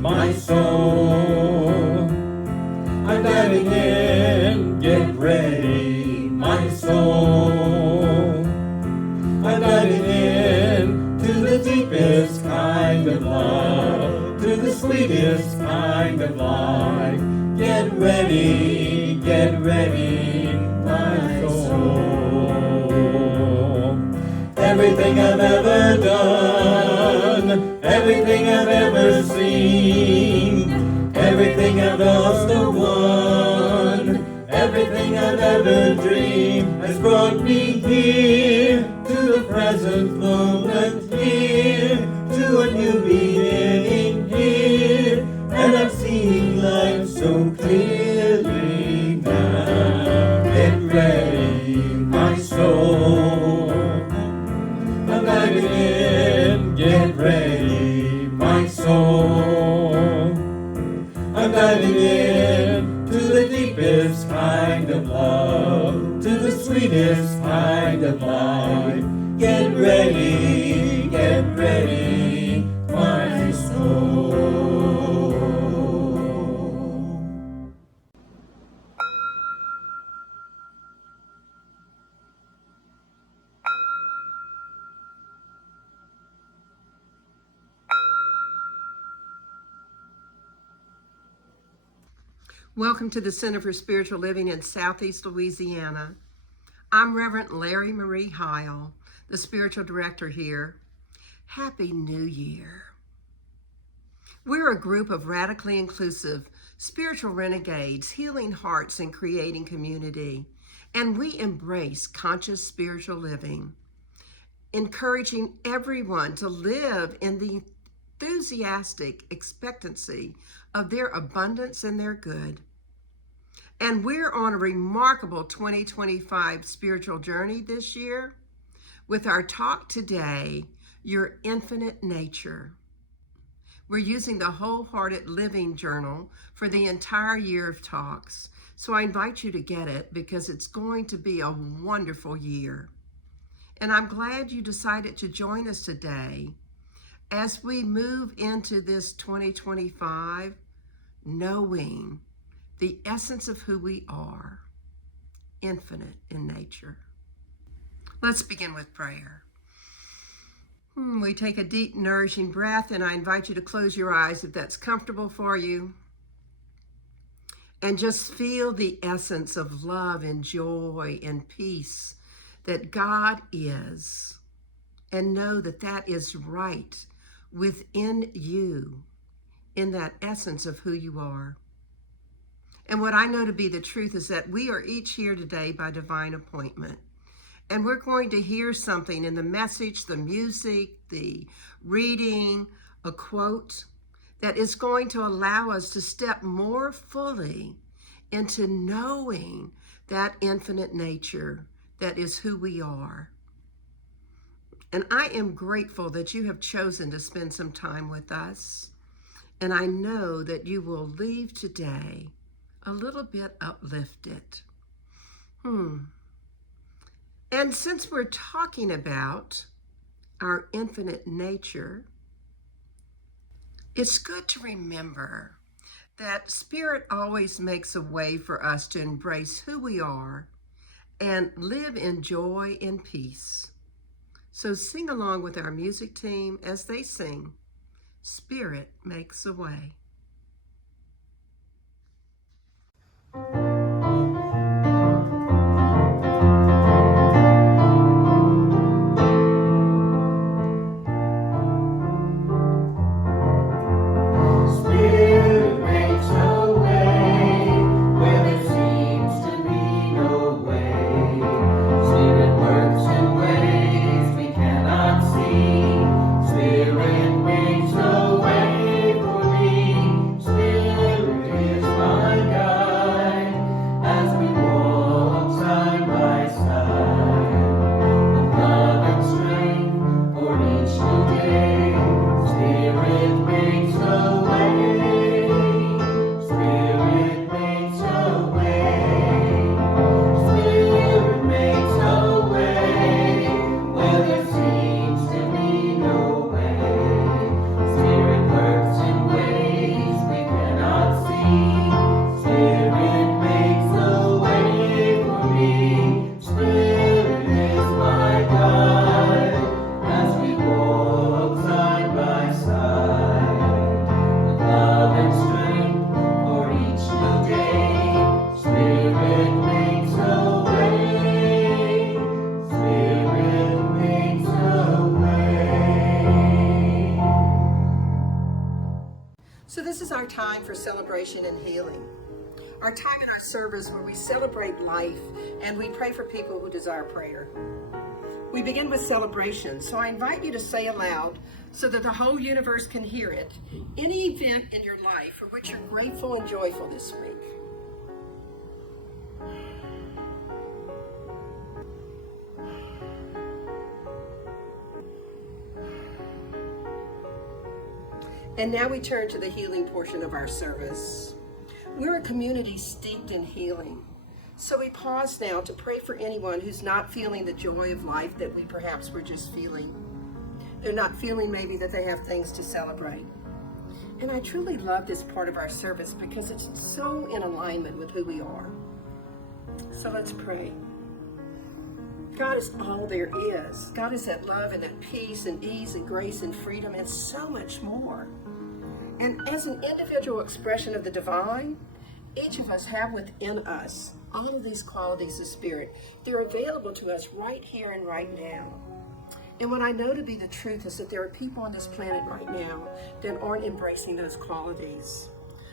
my soul. I'm diving in, get ready, my soul. I'm diving in to the deepest kind of love, to the sweetest kind of life. Get ready, my soul. Everything I've ever done, everything I've ever seen, everything I've lost or won, everything I've ever dreamed has brought me here, to the present moment here, to a new beginning here, and I'm seeing life so clearly now. Get ready, my soul. I'm diving in, get ready, my soul. I'm diving in to the deepest kind of love, to the sweetest kind of life. Get ready, my soul. Welcome to the Center for Spiritual Living in Southeast Louisiana. I'm Reverend Larrye-Marie Heyl, the spiritual director here. Happy New Year. We're a group of radically inclusive spiritual renegades, healing hearts and creating community. And we embrace conscious spiritual living, encouraging everyone to live in the enthusiastic expectancy of their abundance and their good. And we're on a remarkable 2025 spiritual journey this year with our talk today, Your Infinite Nature. We're using the Wholehearted Living Journal for the entire year of talks. So I invite you to get it because it's going to be a wonderful year. And I'm glad you decided to join us today as we move into this 2025, knowing the essence of who we are, infinite in nature. Let's begin with prayer. We take a deep, nourishing breath, and I invite you to close your eyes if that's comfortable for you. And just feel the essence of love and joy and peace that God is. And know that that is right within you, in that essence of who you are. And what I know to be the truth is that we are each here today by divine appointment. And we're going to hear something in the message, the music, the reading, a quote that is going to allow us to step more fully into knowing that infinite nature that is who we are. And I am grateful that you have chosen to spend some time with us. And I know that you will leave today a little bit uplifted. And since we're talking about our infinite nature, it's good to remember that Spirit always makes a way for us to embrace who we are and live in joy and peace. So sing along with our music team as they sing, Spirit Makes a Way. Spirit makes a way for me. is our time for celebration and healing. Our time in our service where we celebrate life and we pray for people who desire prayer. We begin with celebration, so I invite you to say aloud, so that the whole universe can hear it, any event in your life for which you're grateful and joyful this week. And now we turn to the healing portion of our service. We're a community steeped in healing. So we pause now to pray for anyone who's not feeling the joy of life that we perhaps were just feeling. They're not feeling maybe that they have things to celebrate. And I truly love this part of our service because it's so in alignment with who we are. So let's pray. God is all there is. God is that love and that peace and ease and grace and freedom and so much more. And as an individual expression of the divine, each of us have within us all of these qualities of spirit. They're available to us right here and right now. And what I know to be the truth is that there are people on this planet right now that aren't embracing those qualities.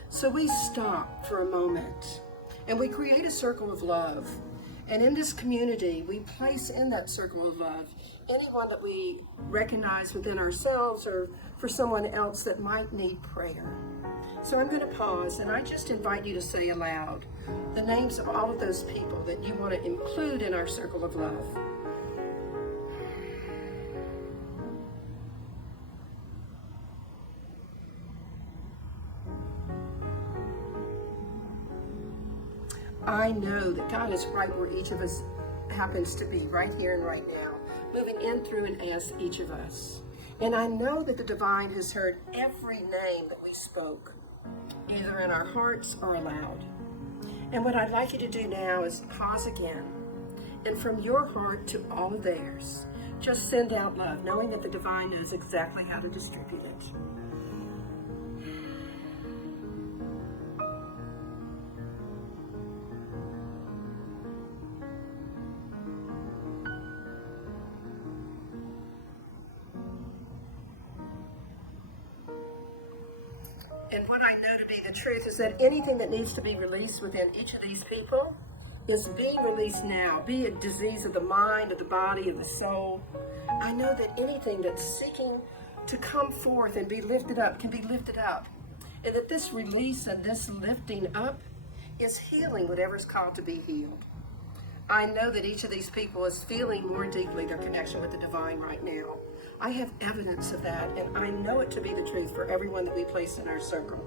So we stop for a moment and we create a circle of love. And in this community, we place in that circle of love anyone that we recognize within ourselves or for someone else that might need prayer. So I'm going to pause and I just invite you to say aloud the names of all of those people that you want to include in our circle of love. I know that God is right where each of us happens to be, right here and right now, moving in through and as each of us. And I know that the divine has heard every name that we spoke, either in our hearts or aloud. And what I'd like you to do now is pause again, and from your heart to all of theirs, just send out love, knowing that the divine knows exactly how to distribute it. And what I know to be the truth is that anything that needs to be released within each of these people is being released now, be it disease of the mind, of the body, of the soul. I know that anything that's seeking to come forth and be lifted up can be lifted up. And that this release and this lifting up is healing whatever's called to be healed. I know that each of these people is feeling more deeply their connection with the divine right now. I have evidence of that, and I know it to be the truth for everyone that we place in our circle.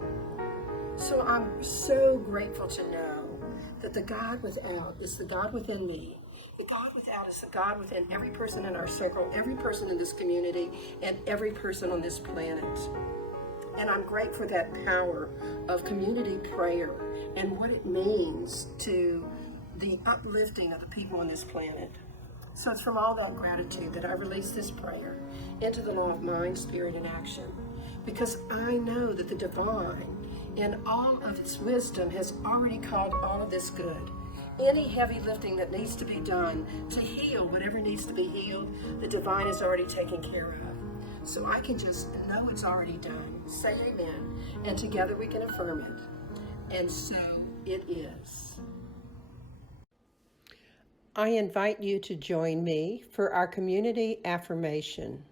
So I'm so grateful to know that the God without is the God within me. The God without is the God within every person in our circle, every person in this community, and every person on this planet. And I'm grateful for that power of community prayer and what it means to the uplifting of the people on this planet. So it's from all that gratitude that I release this prayer into the law of mind, spirit, and action. Because I know that the divine, in all of its wisdom, has already called all of this good. Any heavy lifting that needs to be done to heal whatever needs to be healed, the divine is already taken care of. So I can just know it's already done. Say amen. And together we can affirm it. And so it is. I invite you to join me for our community affirmation.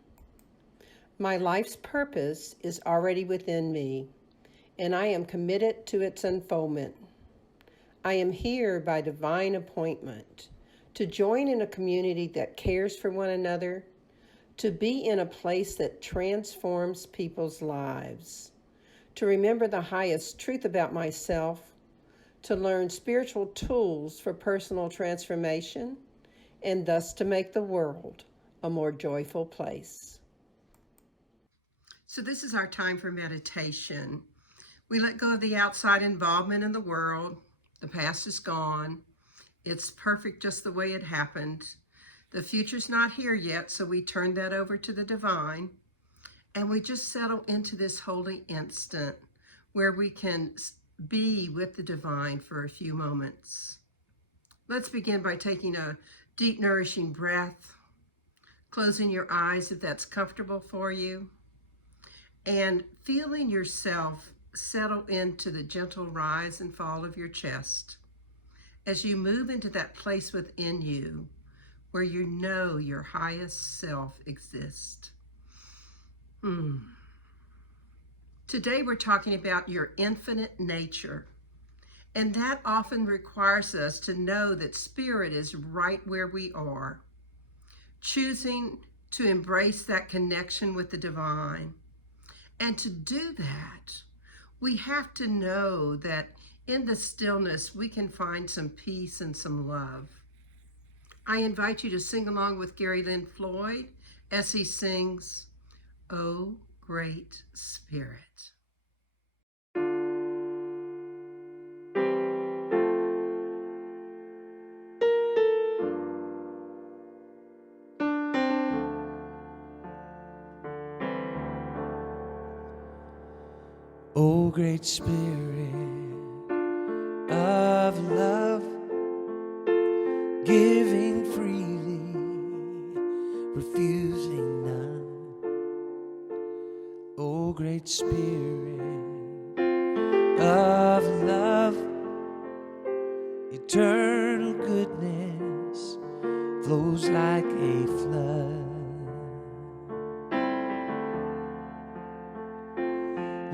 My life's purpose is already within me, and I am committed to its unfoldment. I am here by divine appointment to join in a community that cares for one another, to be in a place that transforms people's lives, to remember the highest truth about myself, to learn spiritual tools for personal transformation, and thus to make the world a more joyful place. So this is our time for meditation. We let go of the outside involvement in the world. The past is gone. It's perfect just the way it happened. The future's not here yet, so we turn that over to the divine, and we just settle into this holy instant where we can be with the divine for a few moments. Let's begin by taking a deep, nourishing breath, closing your eyes if that's comfortable for you, and feeling yourself settle into the gentle rise and fall of your chest as you move into that place within you where you know your highest self exists. Today we're talking about your infinite nature, and that often requires us to know that Spirit is right where we are, choosing to embrace that connection with the divine. And to do that, we have to know that in the stillness we can find some peace and some love. I invite you to sing along with Gary Lynn Floyd as he sings, "O Great Spirit." O great Spirit of love, giving freely, refusing none. O great Spirit of love, eternal goodness flows like a flood.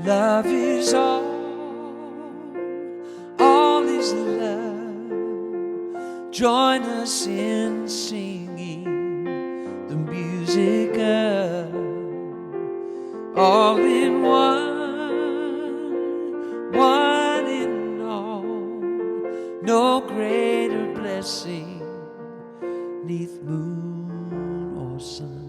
Love is all is love. Join us in singing the music of all in one in all. No greater blessing neath moon or sun.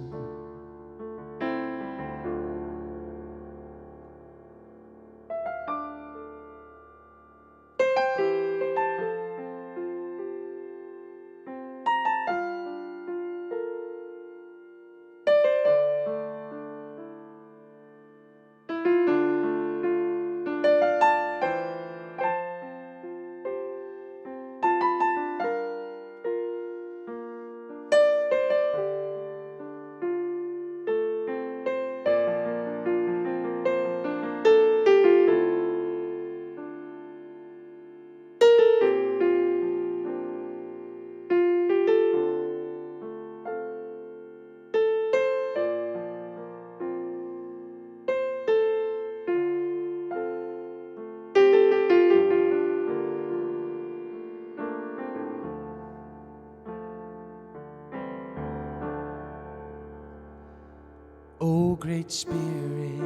O great Spirit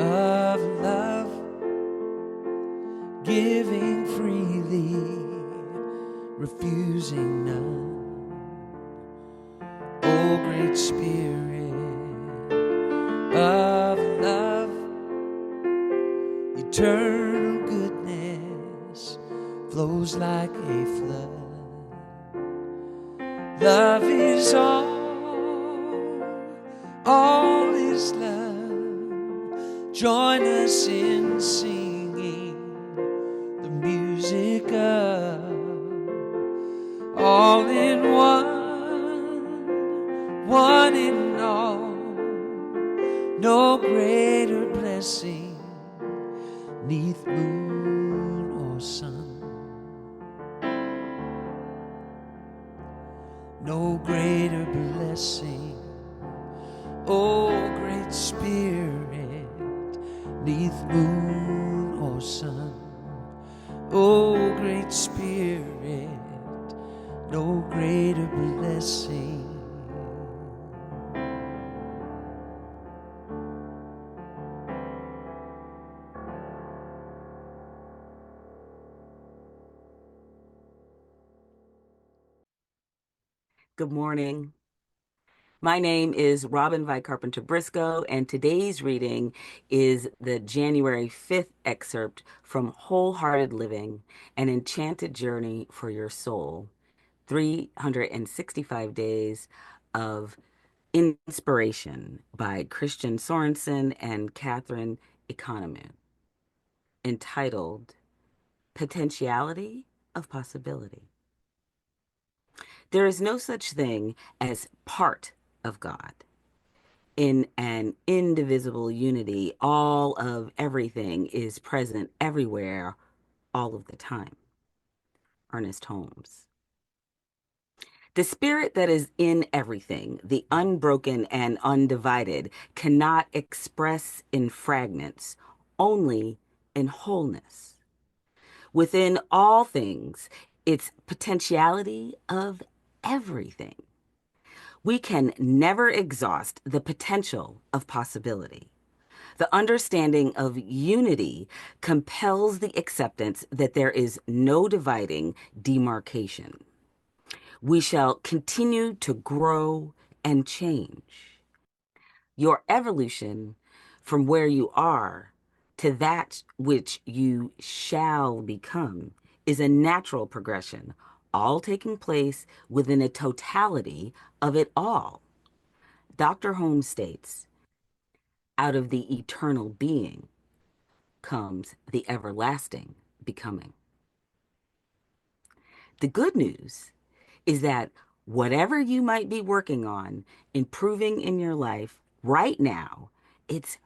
of love, giving freely, refusing none. O great Spirit of love, eternal goodness flows like a flood. Love is all is love. Join us in singing the music of all in one in all. No greater blessing neath moon or sun. No greater blessing, O great Spirit, neath moon or sun. O great Spirit, no greater blessing. Good morning. My name is Robin Vi Carpenter Briscoe, and today's reading is the January 5th excerpt from Wholehearted Living, An Enchanted Journey for Your Soul, 365 Days of Inspiration by Christian Sorensen and Catherine Economou, entitled Potentiality of Possibility. There is no such thing as part of God. In an indivisible unity, all of everything is present everywhere, all of the time. Ernest Holmes. The spirit that is in everything, the unbroken and undivided, cannot express in fragments, only in wholeness. Within all things, its potentiality of everything. We can never exhaust the potential of possibility. The understanding of unity compels the acceptance that there is no dividing demarcation. We shall continue to grow and change. Your evolution from where you are to that which you shall become is a natural progression, all taking place within a totality of it all. Dr. Holmes states, out of the eternal being comes the everlasting becoming. The good news is that whatever you might be working on, improving in your life right now, its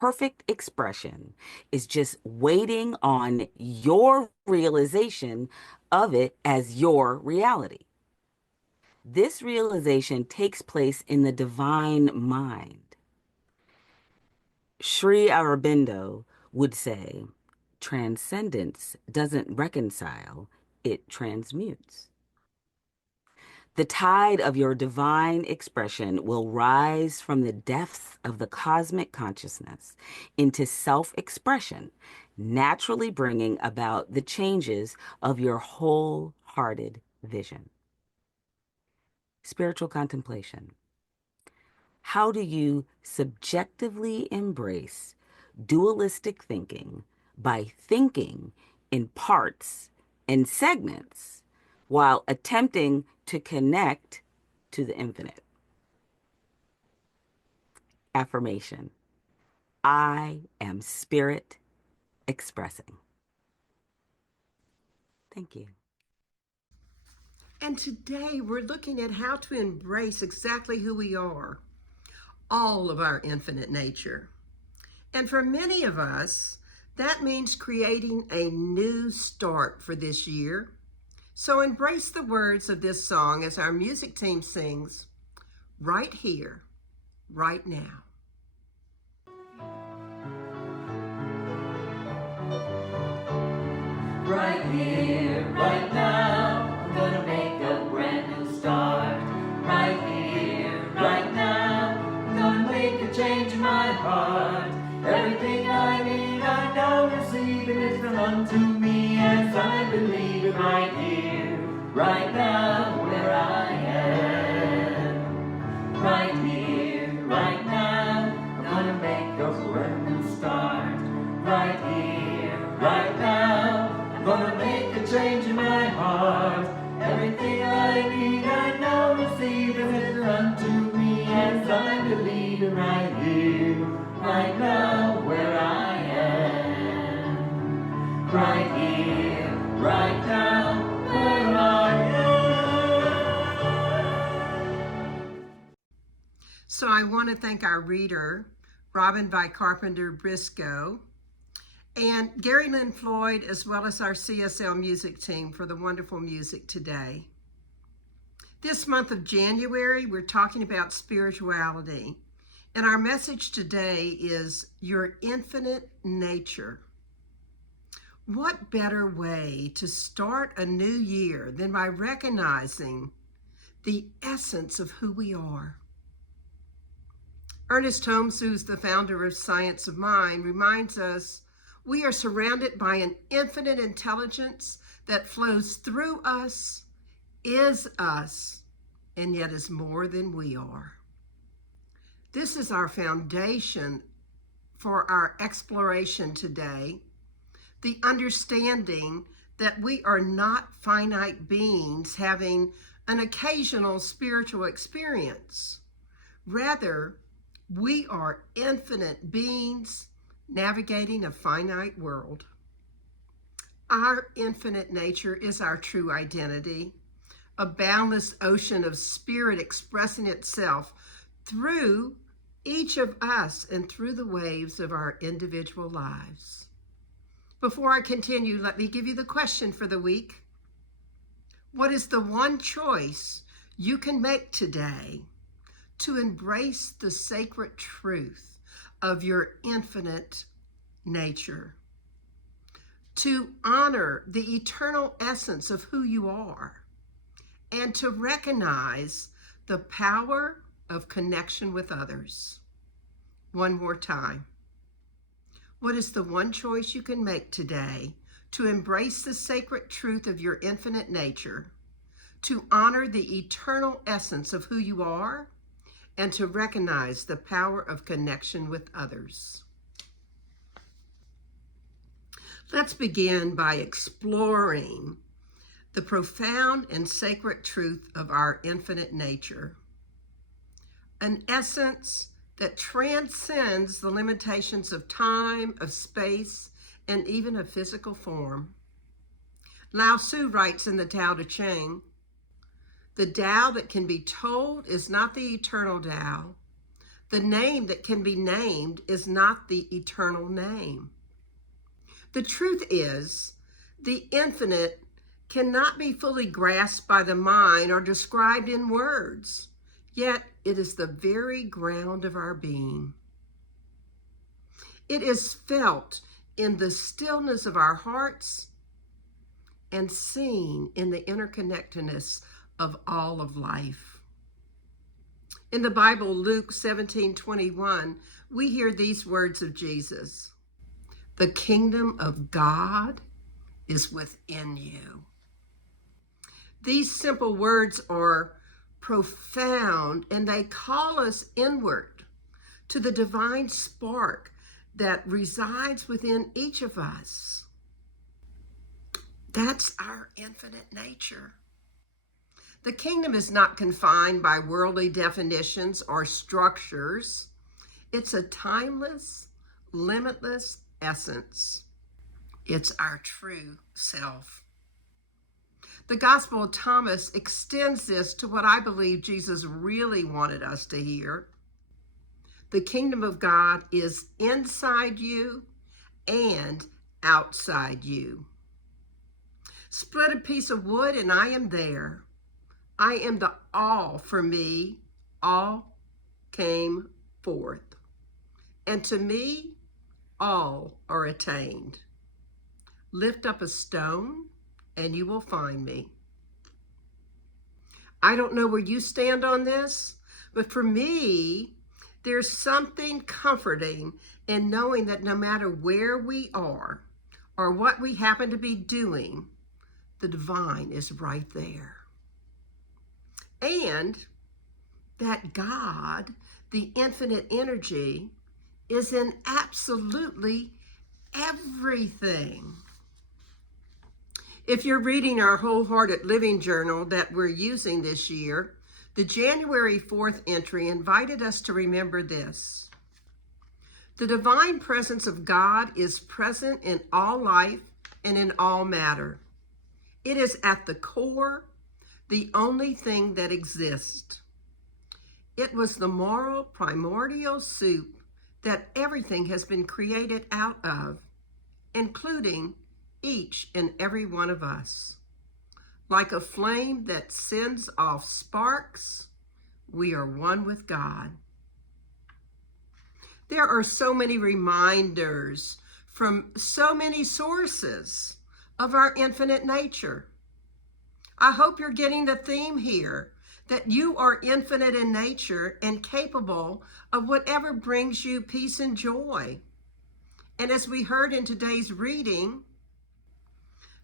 perfect expression is just waiting on your realization of it as your reality. This realization takes place in the divine mind. Sri Aurobindo would say, transcendence doesn't reconcile, it transmutes. The tide of your divine expression will rise from the depths of the cosmic consciousness into self-expression, naturally bringing about the changes of your wholehearted vision. Spiritual contemplation. How do you subjectively embrace dualistic thinking by thinking in parts and segments while attempting to connect to the infinite? Affirmation. I am spirit expressing. Thank you. And today we're looking at how to embrace exactly who we are, all of our infinite nature. And for many of us, that means creating a new start for this year. So embrace the words of this song as our music team sings, right here, right now. Right here, right now, I'm gonna make a brand new start. Right here, right now, I'm gonna make a change in my heart. Everything I need, I know, receive it is unto me as I believe it. Right here, right now, where I am. Right here, right now, I'm gonna make a brand new start. Right here, right now, gonna make a change in my heart. Everything I need, I know, receive it unto me as I believe it. Right here, right now, where I am. Right here, right now, where I am. So I want to thank our reader, Robin by Carpenter Briscoe, and Gary Lynn Floyd, as well as our CSL music team for the wonderful music today. This month of January, we're talking about spirituality. And our message today is your infinite nature. What better way to start a new year than by recognizing the essence of who we are? Ernest Holmes, who's the founder of Science of Mind, reminds us we are surrounded by an infinite intelligence that flows through us, is us, and yet is more than we are. This is our foundation for our exploration today, the understanding that we are not finite beings having an occasional spiritual experience. Rather, we are infinite beings navigating a finite world. Our infinite nature is our true identity, a boundless ocean of spirit expressing itself through each of us and through the waves of our individual lives. Before I continue, let me give you the question for the week. What is the one choice you can make today to embrace the sacred truth of your infinite nature, to honor the eternal essence of who you are, and to recognize the power of connection with others? One more time. What is the one choice you can make today to embrace the sacred truth of your infinite nature, to honor the eternal essence of who you are, and to recognize the power of connection with others? Let's begin by exploring the profound and sacred truth of our infinite nature, an essence that transcends the limitations of time, of space, and even of physical form. Lao Tzu writes in the Tao Te Ching, "The Tao that can be told is not the eternal Tao. The name that can be named is not the eternal name." The truth is, the infinite cannot be fully grasped by the mind or described in words, yet it is the very ground of our being. It is felt in the stillness of our hearts and seen in the interconnectedness of all of life. In the Bible, Luke 17:21, we hear these words of Jesus: "The kingdom of God is within you." These simple words are profound, and they call us inward to the divine spark that resides within each of us. That's our infinite nature. The kingdom is not confined by worldly definitions or structures. It's a timeless, limitless essence. It's our true self. The Gospel of Thomas extends this to what I believe Jesus really wanted us to hear. The kingdom of God is inside you and outside you. Split a piece of wood and I am there. I am the all for me. All came forth. And to me, all are attained. Lift up a stone and you will find me. I don't know where you stand on this, but for me, there's something comforting in knowing that no matter where we are or what we happen to be doing, the divine is right there. And that God, the infinite energy, is in absolutely everything. If you're reading our Wholehearted Living journal that we're using this year, the January 4th entry invited us to remember this: the divine presence of God is present in all life and in all matter. It is at the core, the only thing that exists. It was the moral primordial soup that everything has been created out of, including each and every one of us. Like a flame that sends off sparks, we are one with God. There are so many reminders from so many sources of our infinite nature. I hope you're getting the theme here, that you are infinite in nature and capable of whatever brings you peace and joy. And as we heard in today's reading,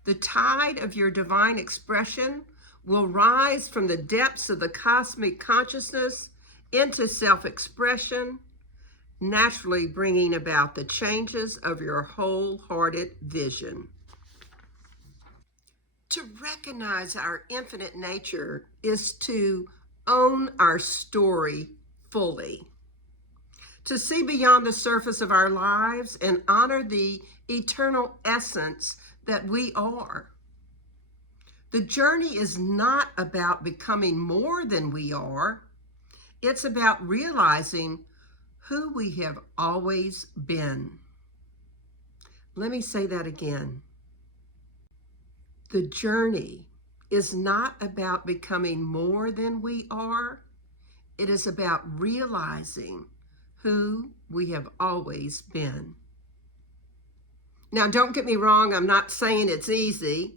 the tide of your divine expression will rise from the depths of the cosmic consciousness into self-expression, naturally bringing about the changes of your wholehearted vision. To recognize our infinite nature is to own our story fully, to see beyond the surface of our lives and honor the eternal essence that we are. The journey is not about becoming more than we are. It's about realizing who we have always been. Let me say that again. The journey is not about becoming more than we are. It is about realizing who we have always been. Now, don't get me wrong, I'm not saying it's easy.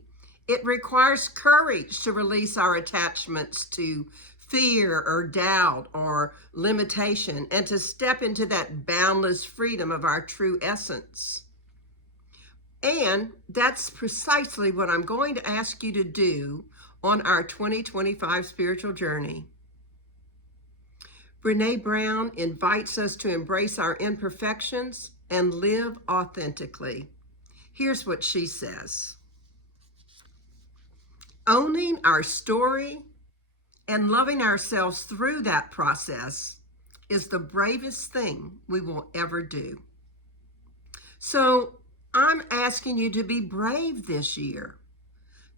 It requires courage to release our attachments to fear or doubt or limitation and to step into that boundless freedom of our true essence. And that's precisely what I'm going to ask you to do on our 2025 spiritual journey. Brene Brown invites us to embrace our imperfections and live authentically. Here's what she says. Owning our story and loving ourselves through that process is the bravest thing we will ever do. So I'm asking you to be brave this year,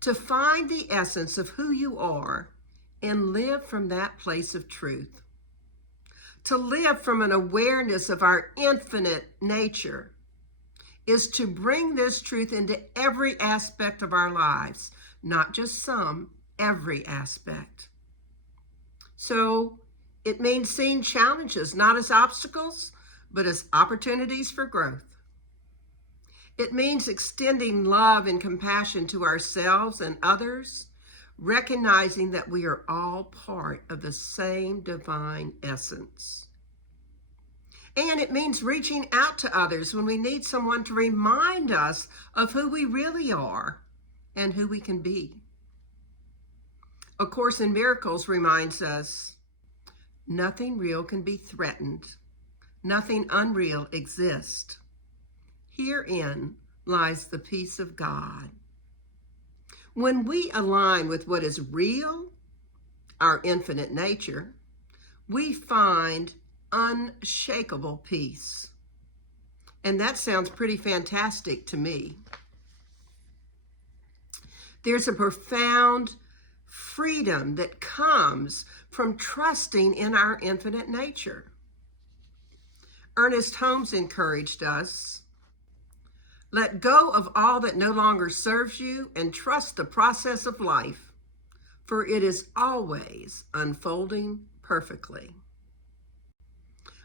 to find the essence of who you are and live from that place of truth, to live from an awareness of our infinite nature is to bring this truth into every aspect of our lives, not just some, every aspect. So it means seeing challenges not as obstacles, but as opportunities for growth. It means extending love and compassion to ourselves and others, recognizing that we are all part of the same divine essence. And it means reaching out to others when we need someone to remind us of who we really are and who we can be. A Course in Miracles reminds us, nothing real can be threatened. Nothing unreal exists. Herein lies the peace of God. When we align with what is real, our infinite nature, we find unshakable peace. And that sounds pretty fantastic to me. There's a profound freedom that comes from trusting in our infinite nature. Ernest Holmes encouraged us, let go of all that no longer serves you and trust the process of life, for it is always unfolding perfectly.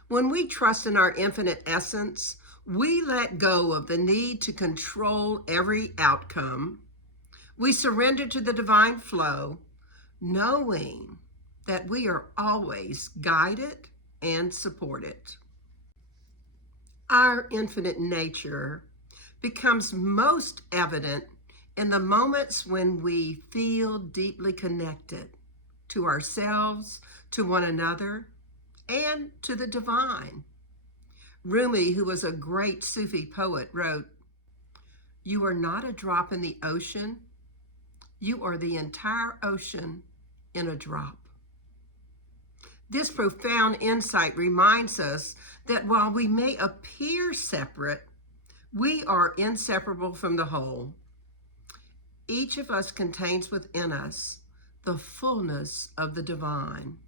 When we trust in our infinite essence, we let go of the need to control every outcome. We surrender to the divine flow, knowing that we are always guided and supported. Our infinite nature becomes most evident in the moments when we feel deeply connected to ourselves, to one another, and to the divine. Rumi, who was a great Sufi poet, wrote, "You are not a drop in the ocean. You are the entire ocean in a drop." This profound insight reminds us that while we may appear separate, we are inseparable from the whole. Each of us contains within us the fullness of the divine.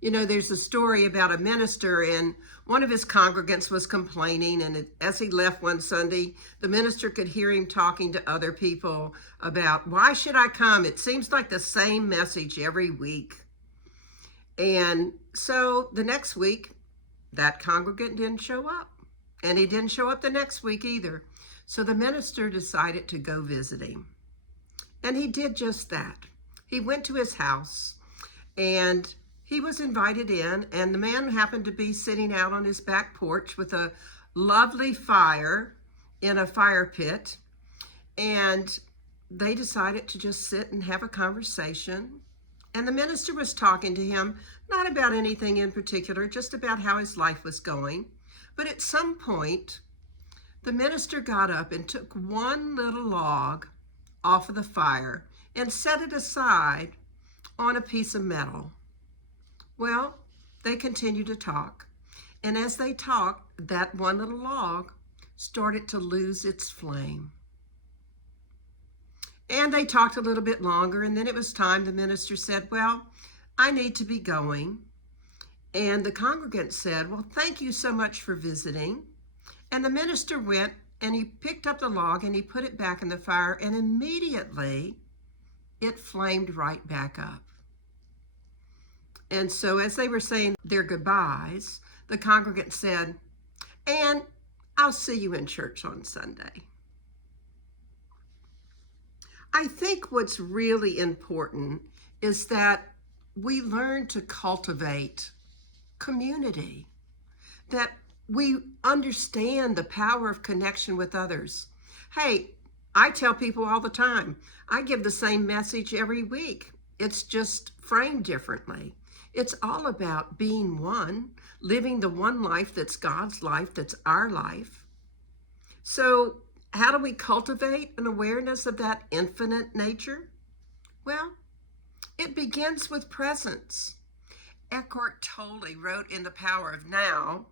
You know, there's a story about a minister, and one of his congregants was complaining, and as he left one Sunday, the minister could hear him talking to other people about, why should I come? It seems like the same message every week. And so the next week, that congregant didn't show up, and he didn't show up the next week either. So the minister decided to go visit him. And he did just that. He went to his house, and he was invited in, and the man happened to be sitting out on his back porch with a lovely fire in a fire pit. And they decided to just sit and have a conversation. And the minister was talking to him, not about anything in particular, just about how his life was going. But at some point, the minister got up and took one little log off of the fire and set it aside on a piece of metal. Well, they continued to talk. And as they talked, that one little log started to lose its flame. And they talked a little bit longer, and then it was time. The minister said, well, I need to be going. And the congregant said, "Well, thank you so much for visiting." And the minister went and he picked up the log and he put it back in the fire, and immediately it flamed right back up. And so as they were saying their goodbyes, the congregant said, "And I'll see you in church on Sunday." I think what's really important is that we learn to cultivate community, that we understand the power of connection with others. Hey, I tell people all the time, I give the same message every week. It's just framed differently. It's all about being one, living the one life that's God's life, that's our life. So how do we cultivate an awareness of that infinite nature? Well, it begins with presence. Eckhart Tolle wrote in The Power of Now,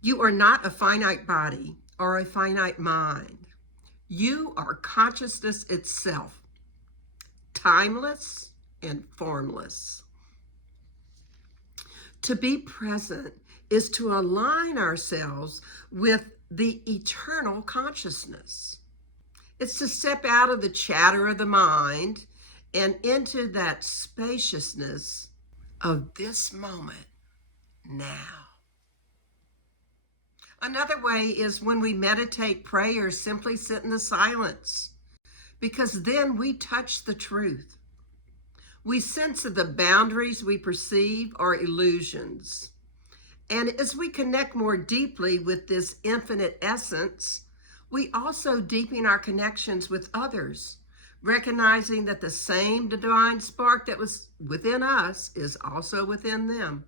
"You are not a finite body or a finite mind. You are consciousness itself, timeless and formless." To be present is to align ourselves with the eternal consciousness. It's to step out of the chatter of the mind and into that spaciousness of this moment now. Another way is when we meditate, pray, or simply sit in the silence, because then we touch the truth. We sense that the boundaries we perceive are illusions. And as we connect more deeply with this infinite essence, we also deepen our connections with others, recognizing that the same divine spark that was within us is also within them.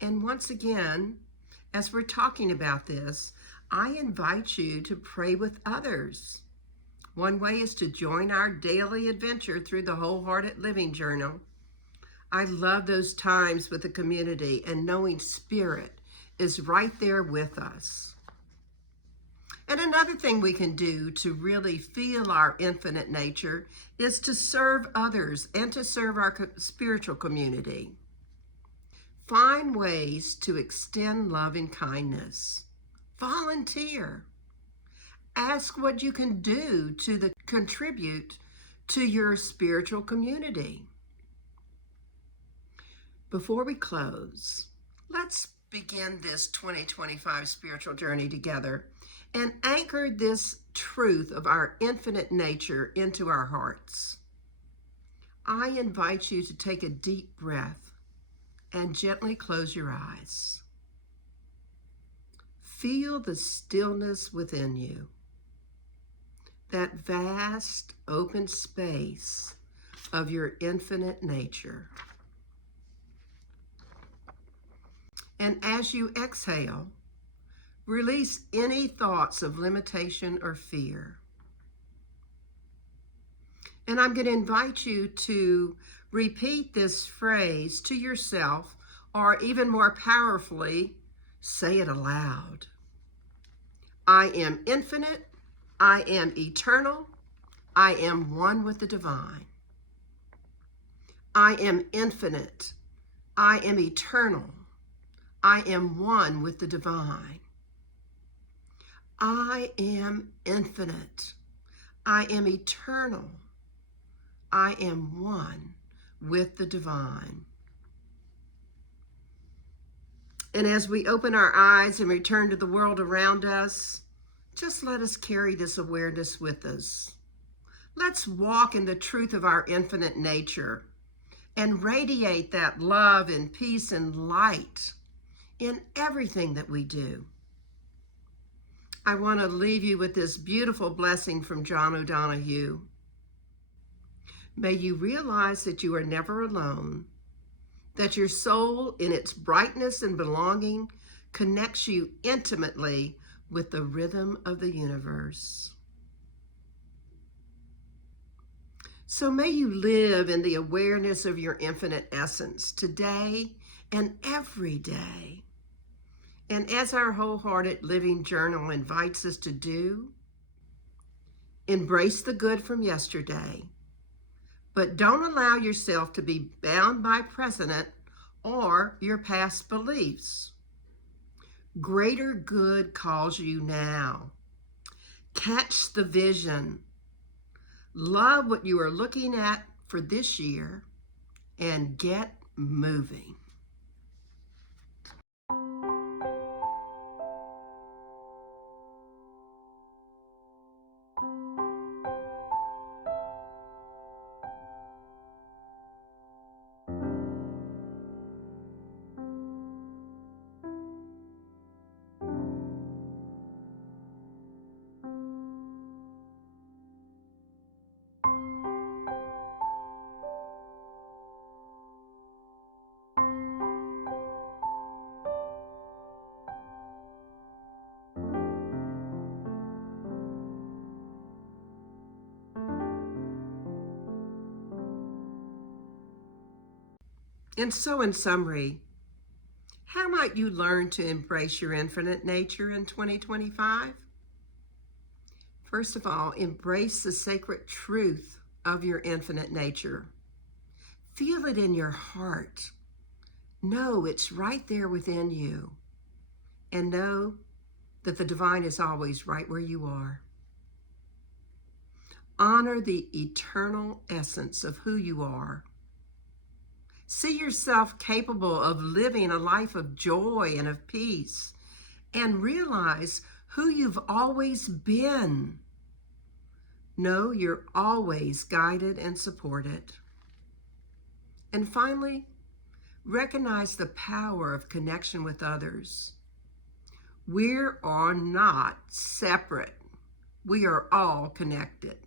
And once again, as we're talking about this, I invite you to pray with others. One way is to join our daily adventure through the Wholehearted Living Journal. I love those times with the community and knowing Spirit is right there with us. And another thing we can do to really feel our infinite nature is to serve others and to serve our spiritual community. Find ways to extend love and kindness. Volunteer. Ask what you can do to contribute to your spiritual community. Before we close, let's begin this 2025 spiritual journey together and anchor this truth of our infinite nature into our hearts. I invite you to take a deep breath and gently close your eyes. Feel the stillness within you, that vast open space of your infinite nature. And as you exhale, release any thoughts of limitation or fear. And I'm going to invite you to repeat this phrase to yourself, or even more powerfully, say it aloud. I am infinite. I am eternal. I am one with the divine. I am infinite. I am eternal. I am one with the divine. I am infinite. I am eternal. I am one with the divine. And as we open our eyes and return to the world around us, just let us carry this awareness with us. Let's walk in the truth of our infinite nature and radiate that love and peace and light in everything that we do. I want to leave you with this beautiful blessing from John O'Donohue. May you realize that you are never alone, that your soul in its brightness and belonging connects you intimately with the rhythm of the universe. So may you live in the awareness of your infinite essence today and every day. And as our Wholehearted Living Journal invites us to do, embrace the good from yesterday, but don't allow yourself to be bound by precedent or your past beliefs. Greater good calls you now. Catch the vision. Love what you are looking at for this year and get moving. And so, in summary, how might you learn to embrace your infinite nature in 2025? First of all, embrace the sacred truth of your infinite nature. Feel it in your heart. Know it's right there within you. And know that the divine is always right where you are. Honor the eternal essence of who you are. See yourself capable of living a life of joy and of peace, and realize who you've always been. Know you're always guided and supported. And finally, recognize the power of connection with others. We are not separate. We are all connected.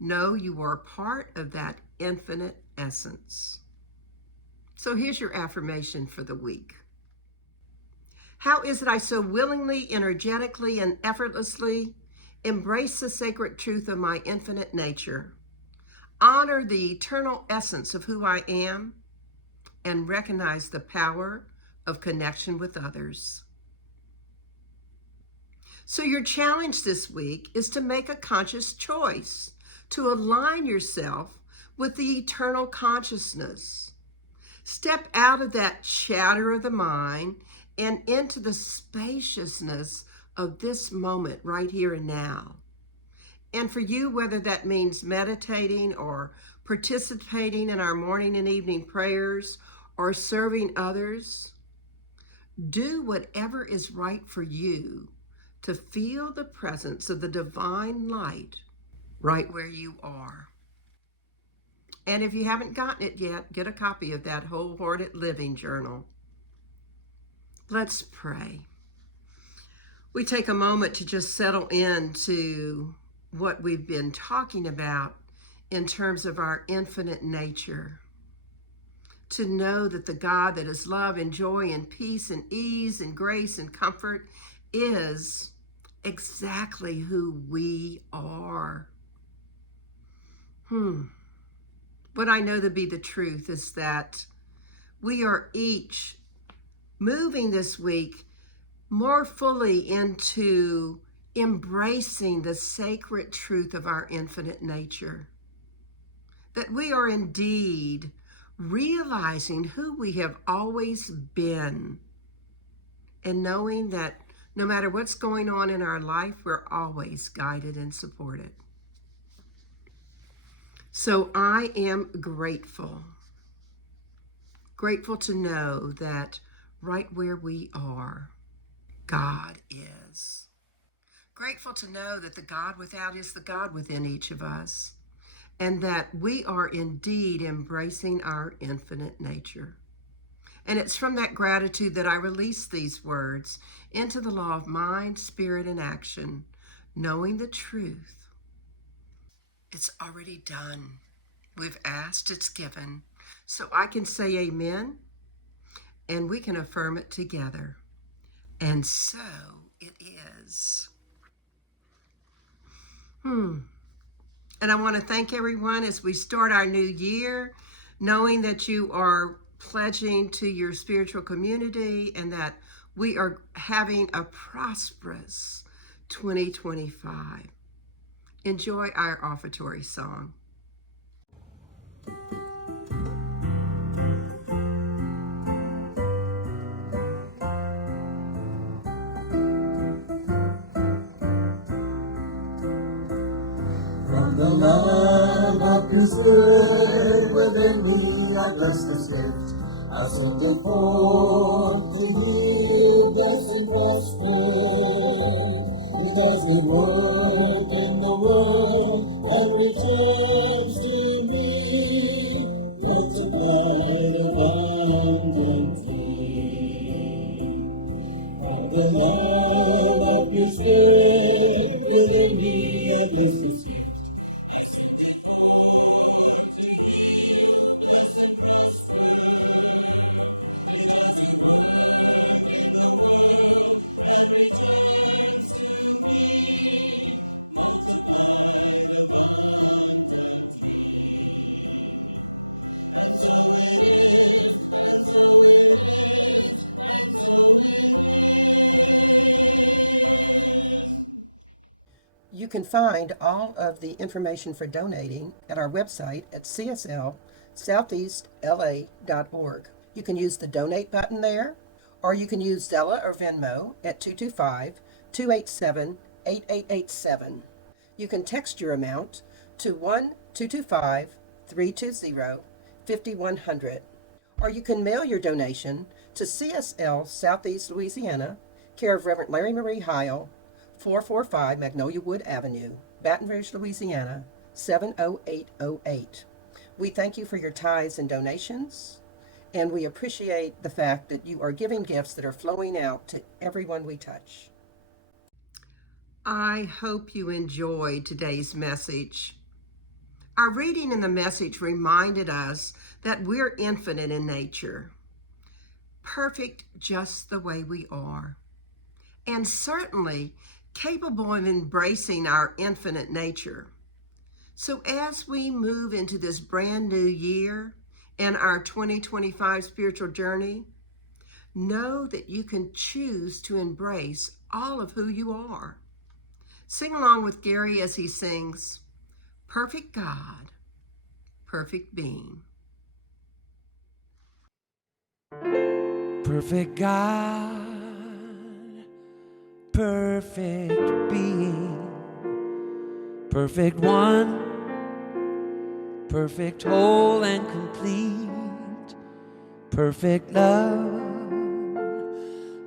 Know you are part of that infinite essence. So here's your affirmation for the week. How is it I so willingly, energetically, and effortlessly embrace the sacred truth of my infinite nature, honor the eternal essence of who I am, and recognize the power of connection with others? So your challenge this week is to make a conscious choice to align yourself with the eternal consciousness. Step out of that chatter of the mind and into the spaciousness of this moment right here and now. And for you, whether that means meditating or participating in our morning and evening prayers or serving others, do whatever is right for you to feel the presence of the divine light right where you are. And if you haven't gotten it yet, get a copy of that Wholehearted Living journal. Let's pray. We take a moment to just settle into what we've been talking about in terms of our infinite nature. To know that the God that is love and joy and peace and ease and grace and comfort is exactly who we are. What I know to be the truth is that we are each moving this week more fully into embracing the sacred truth of our infinite nature. That we are indeed realizing who we have always been, and knowing that no matter what's going on in our life, we're always guided and supported. So I am grateful to know that right where we are, God is. Grateful to know that the God without is the God within each of us, and that we are indeed embracing our infinite nature. And it's from that gratitude that I release these words into the law of mind, spirit, and action, knowing the truth. It's already done. We've asked, it's given. So I can say amen, and we can affirm it together. And so it is. And I want to thank everyone as we start our new year, knowing that you are pledging to your spiritual community and that we are having a prosperous 2025. Enjoy our offertory song. The love of His Spirit within me, I bless His gift. I send it forth to heal, bless and prosper. It does His work in the world and returns to me. Multiplied abundantly. And the light of His Spirit within me, I bless His gift. You can find all of the information for donating at our website at cslsoutheastla.org. You can use the donate button there, or you can use Zella or Venmo at 225-287-8887. You can text your amount to 1-225-320-5100, or you can mail your donation to CSL Southeast Louisiana, care of Reverend Larrye-Marie Heyl, 445 Magnolia Wood Avenue, Baton Rouge, Louisiana, 70808. We thank you for your tithes and donations, and we appreciate the fact that you are giving gifts that are flowing out to everyone we touch. I hope you enjoyed today's message. Our reading in the message reminded us that we're infinite in nature, perfect just the way we are, and certainly capable of embracing our infinite nature. So as we move into this brand new year and our 2025 spiritual journey, know that you can choose to embrace all of who you are. Sing along with Gary as he sings, Perfect God, Perfect Being. Perfect God, perfect being, perfect one, perfect whole and complete, perfect love,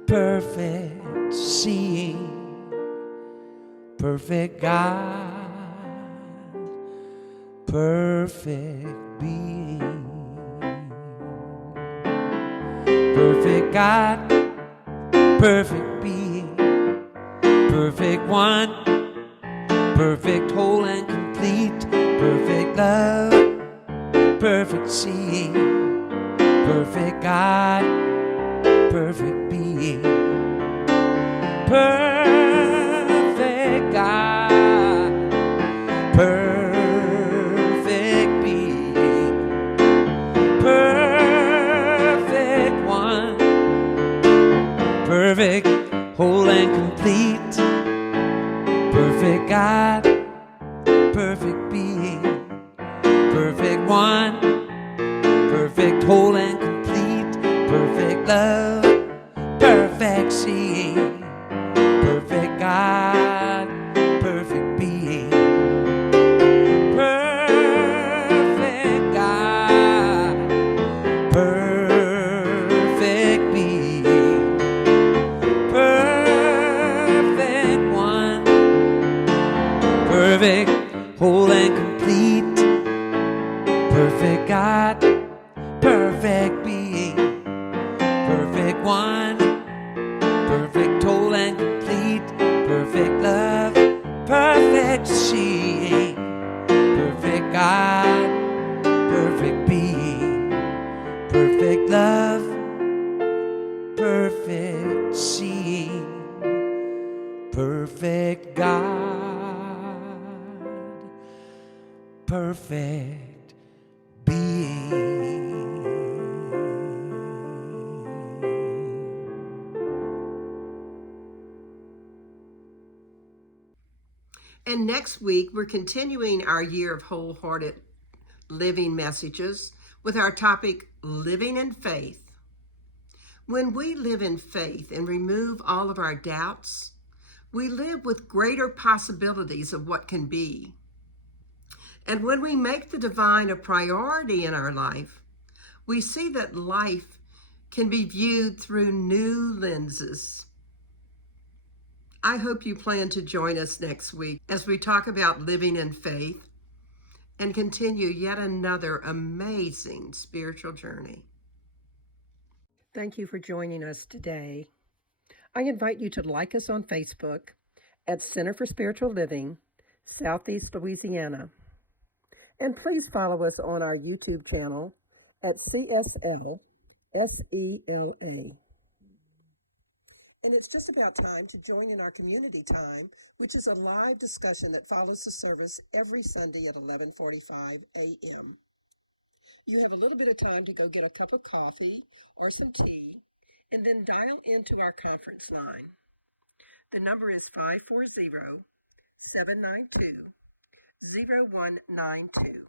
perfect seeing, perfect God, perfect being. Perfect God, perfect being, perfect one, perfect whole and complete, perfect love, perfect seeing, perfect God, perfect being, perfect God, perfect being, perfect one, perfect whole and complete, perfect God, perfect being, perfect one, perfect whole and complete, perfect love, perfect seeing, perfect God, perfect being, perfect God, perfect being, perfect one, perfect whole and complete, perfect God, perfect being, perfect one, perfect whole and complete, perfect love, perfect seeing, perfect God, perfect being, perfect love, perfect seeing, perfect God, perfect being. And next week, we're continuing our year of wholehearted living messages with our topic, Living in Faith. When we live in faith and remove all of our doubts, we live with greater possibilities of what can be. And when we make the divine a priority in our life, we see that life can be viewed through new lenses. I hope you plan to join us next week as we talk about living in faith and continue yet another amazing spiritual journey. Thank you for joining us today. I invite you to like us on Facebook at Center for Spiritual Living, Southeast Louisiana. And please follow us on our YouTube channel at CSL SELA. And it's just about time to join in our community time, which is a live discussion that follows the service every Sunday at 11:45 a.m. You have a little bit of time to go get a cup of coffee or some tea, and then dial into our conference line. The number is 540-792-0192.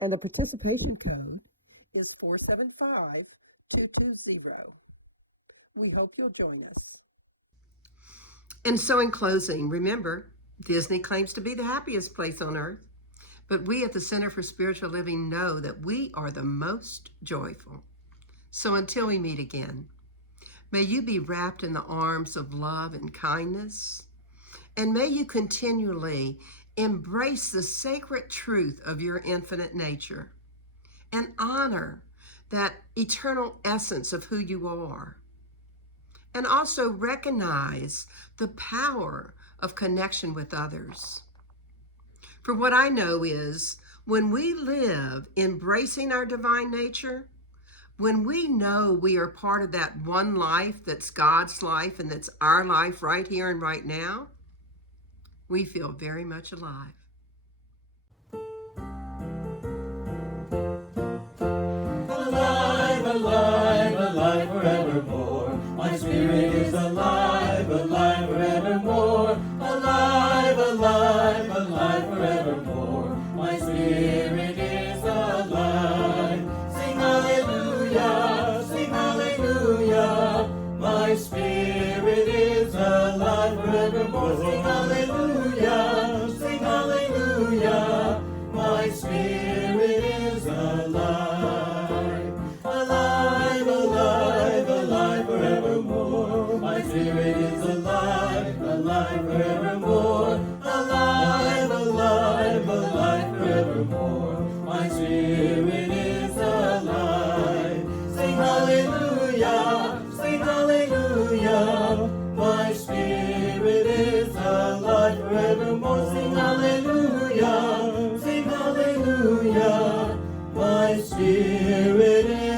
And the participation code is 475220. We hope you'll join us. And so in closing, remember, Disney claims to be the happiest place on earth, but we at the Center for Spiritual Living know that we are the most joyful. So until we meet again, may you be wrapped in the arms of love and kindness, and may you continually embrace the sacred truth of your infinite nature and honor that eternal essence of who you are. And also recognize the power of connection with others. For what I know is when we live embracing our divine nature, when we know we are part of that one life that's God's life and that's our life right here and right now, we feel very much alive. Alive, alive, alive forevermore. My spirit is alive, alive forevermore. Alive, alive, alive forevermore. My spirit is alive. Sing hallelujah, sing hallelujah. My spirit is alive forevermore. Sing hallelujah, sing hallelujah. My spirit is alive. Alive, alive, alive forevermore. My spirit is alive, alive forevermore. Alive, alive, alive forevermore. My spirit is alive. Sing hallelujah, sing hallelujah. My spirit is alive forevermore. Sing hallelujah, sing hallelujah. My spirit is